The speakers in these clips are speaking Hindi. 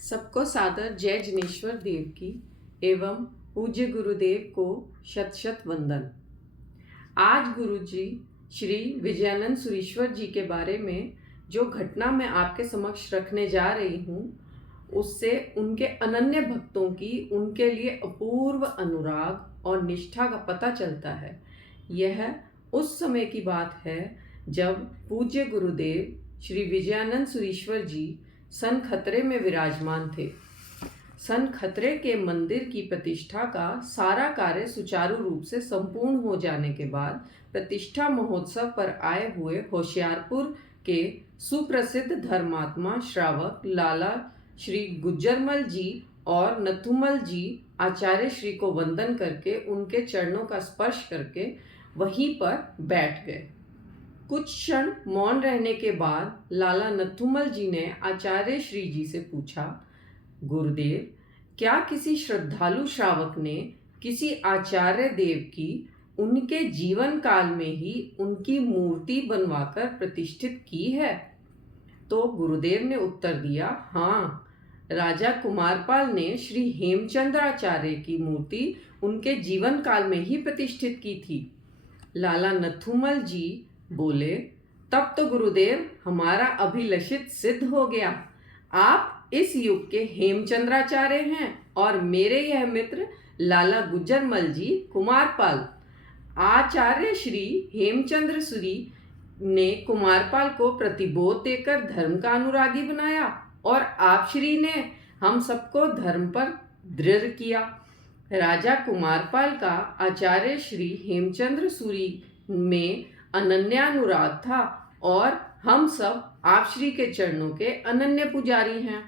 सबको सादर जय जिनेश्वर देव की एवं पूज्य गुरुदेव को शत शत वंदन। आज गुरुजी श्री विजयानंद सुरीश्वर जी के बारे में जो घटना मैं आपके समक्ष रखने जा रही हूँ, उससे उनके अनन्य भक्तों की उनके लिए अपूर्व अनुराग और निष्ठा का पता चलता है। यह उस समय की बात है जब पूज्य गुरुदेव श्री विजयानंद सुरीश्वर जी सन खतरे में विराजमान थे। सन खतरे के मंदिर की प्रतिष्ठा का सारा कार्य सुचारू रूप से संपूर्ण हो जाने के बाद प्रतिष्ठा महोत्सव पर आए हुए होशियारपुर के सुप्रसिद्ध धर्मात्मा श्रावक लाला श्री गुज्जरमल जी और नथुमल जी आचार्य श्री को वंदन करके उनके चरणों का स्पर्श करके वहीं पर बैठ गए। कुछ क्षण मौन रहने के बाद लाला नथुमल जी ने आचार्य श्री जी से पूछा, गुरुदेव, क्या किसी श्रद्धालु श्रावक ने किसी आचार्य देव की उनके जीवन काल में ही उनकी मूर्ति बनवाकर प्रतिष्ठित की है? तो गुरुदेव ने उत्तर दिया, हाँ, राजा कुमारपाल ने श्री हेमचंद्राचार्य की मूर्ति उनके जीवन काल में ही प्रतिष्ठित की थी। लाला नथुमल जी बोले, तब तो गुरुदेव हमारा अभिलषित सिद्ध हो गया। आप इस युग के हेमचंद्राचार्य हैं और मेरे यह मित्र लाला गुज्जरमल जी कुमारपाल। आचार्य श्री हेमचंद्र सूरी ने कुमारपाल को प्रतिबोध देकर धर्म का अनुरागी बनाया और आप श्री ने हम सबको धर्म पर दृढ़ किया। राजा कुमारपाल का आचार्य श्री हेमचंद्र सूरी में अनन्यानुराग था और हम सब आप श्री के चरणों के अनन्य पुजारी हैं।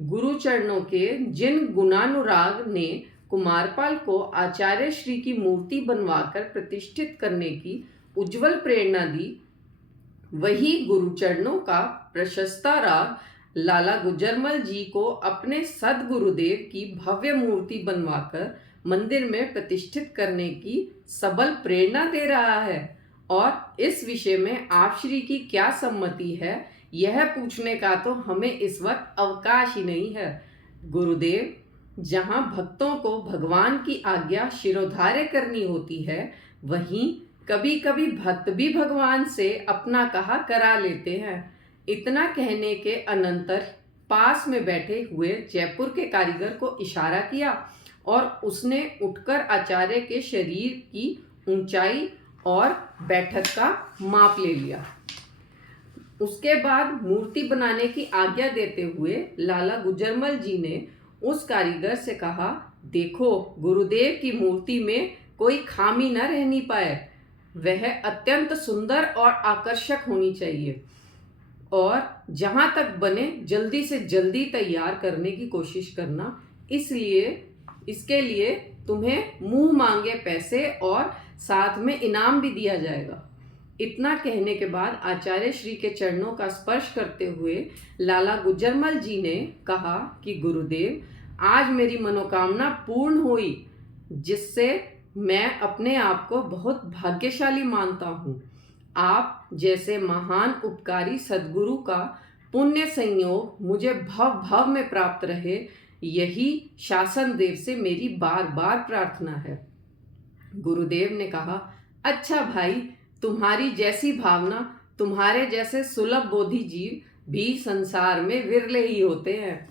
गुरु चरणों के जिन गुणानुराग ने कुमारपाल को आचार्य श्री की मूर्ति बनवाकर प्रतिष्ठित करने की उज्जवल प्रेरणा दी, वही गुरु चरणों का प्रशस्ता राग लाला गुज्जरमल जी को अपने सदगुरुदेव की भव्य मूर्ति बनवाकर मंदिर में प्रतिष्ठित करने की सबल प्रेरणा दे रहा है। और इस विषय में आप श्री की क्या सम्मति है, यह पूछने का तो हमें इस वक्त अवकाश ही नहीं है। गुरुदेव, जहाँ भक्तों को भगवान की आज्ञा शिरोधार्य करनी होती है, वहीं कभी कभी भक्त भी भगवान से अपना कहा करा लेते हैं। इतना कहने के अनंतर पास में बैठे हुए जयपुर के कारीगर को इशारा किया और उसने उठकर आचार्य के शरीर की ऊंचाई और बैठक का माप ले लिया। उसके बाद मूर्ति बनाने की आज्ञा देते हुए लाला गुज्जरमल जी ने उस कारीगर से कहा, देखो, गुरुदेव की मूर्ति में कोई खामी न रहनी पाए। वह अत्यंत सुंदर और आकर्षक होनी चाहिए और जहाँ तक बने जल्दी से जल्दी तैयार करने की कोशिश करना। इसके लिए तुम्हें मुंह मांगे पैसे और साथ में इनाम भी दिया जाएगा। इतना कहने के बाद आचार्य श्री के चरणों का स्पर्श करते हुए लाला गुज्जरमल जी ने कहा कि गुरुदेव, आज मेरी मनोकामना पूर्ण हुई, जिससे मैं अपने आप को बहुत भाग्यशाली मानता हूँ। आप जैसे महान उपकारी सद्गुरु का पुण्य संयोग मुझे भव भव में प्राप्त रहे, यही शासन देव से मेरी बार बार प्रार्थना है। गुरुदेव ने कहा, अच्छा भाई, तुम्हारी जैसी भावना, तुम्हारे जैसे सुलभ बोधि जीव भी संसार में विरले ही होते हैं।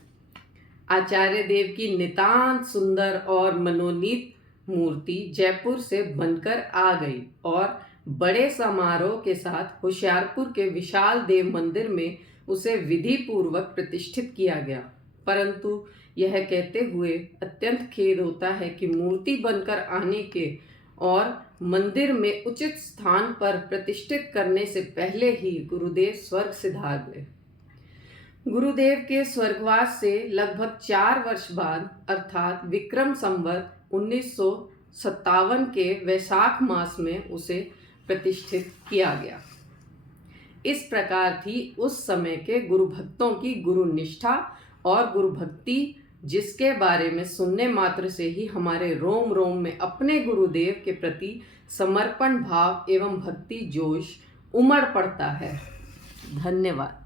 आचार्य देव की नितांत सुंदर और मनोनीत मूर्ति जयपुर से बनकर आ गई और बड़े समारोह के साथ होशियारपुर के विशाल देव मंदिर में उसे विधि पूर्वक प्रतिष्ठित किया गया। परंतु यह कहते हुए अत्यंत खेद होता है कि मूर्ति बनकर आने के और मंदिर में उचित स्थान पर प्रतिष्ठित करने से पहले ही गुरुदेव स्वर्ग सिधार गए। गुरुदेव के स्वर्गवास से लगभग 4 वर्ष बाद अर्थात विक्रम संवत 1957 के वैशाख मास में उसे प्रतिष्ठित किया गया। इस प्रकार थी उस समय के गुरु भक्तों की गुरु निष्ठा और गुरु भक्ति, जिसके बारे में सुनने मात्र से ही हमारे रोम रोम में अपने गुरुदेव के प्रति समर्पण भाव एवं भक्ति जोश उमड़ पड़ता है। धन्यवाद।